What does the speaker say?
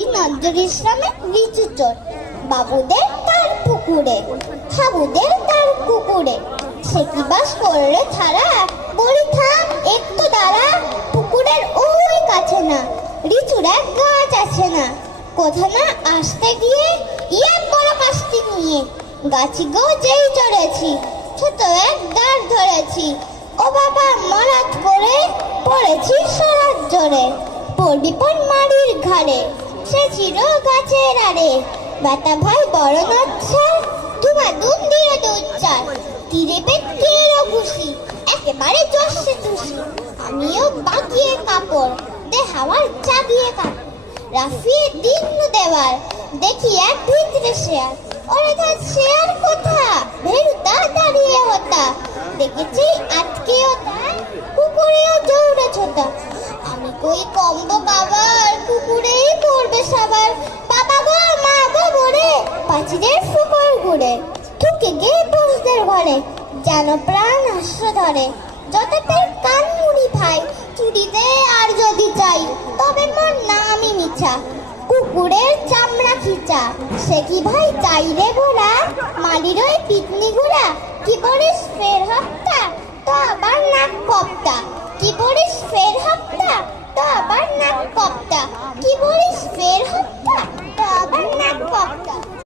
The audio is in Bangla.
একদিন নজরুল ইসলামের লিচু চোর, বাবুদের তার পুকুরে, হাবুদের তার কুকুরে। সে কি বাস করলে ছাড়া, বলি থাম একটু দাঁড়া। পুকুরের ওই কাছে না, লিচুর এক গাছ আছে না, কোথা না আসতে গিয়ে এক বড় কাশটি নিয়ে গাছি গো যেই চড়েছি, ছোট এক ডাল ধরেছি। ও বাবা মরাত করে পড়েছি সরাত জোরে, পড়বি পর মারির ঘাড়ে, সে ছিল গাছের আড়ে। বেটা ভাই বড় নচ্ছা, ধুমা দুম দিয়ে দুচ্চার, তীরে পেটেরও ঘুষি, একেবারে জোশে খুশি। আমিও বাগিয়ে কাপড়, দে হাওয়ার চাগিয়ে কাপড়, রাফিয়ে দিন দেওয়ার, দেখি এক ভিতরে শেয়ার। ওরে তার শেয়ার কোথা, ভেরুতা দাঁড়িয়ে হতা, দেখেছি আটকেও তার কুকুরেও জৌড়ে ছোটা। আমি কই কম্ব বাবার, কুকুরেই পড়বে সবার। বাবা গো মা গো বলে পাঁচিলের ফুকর ঘুরে, ঢুকে গে বসদের ঘরে, যেন প্রাণ আশ্র ধরে। যত পের কান মুড়ি ভাই, চুরি দে আর যদি চাই, তবে মোর নামই মিছা, কুকুরের চামড়া খিচা। সে কি ভাই চাই রে ঘোড়া, মালির ওই পিতনি ঘোড়া, কি করিস ফের হপ্তা, তো আবার নাক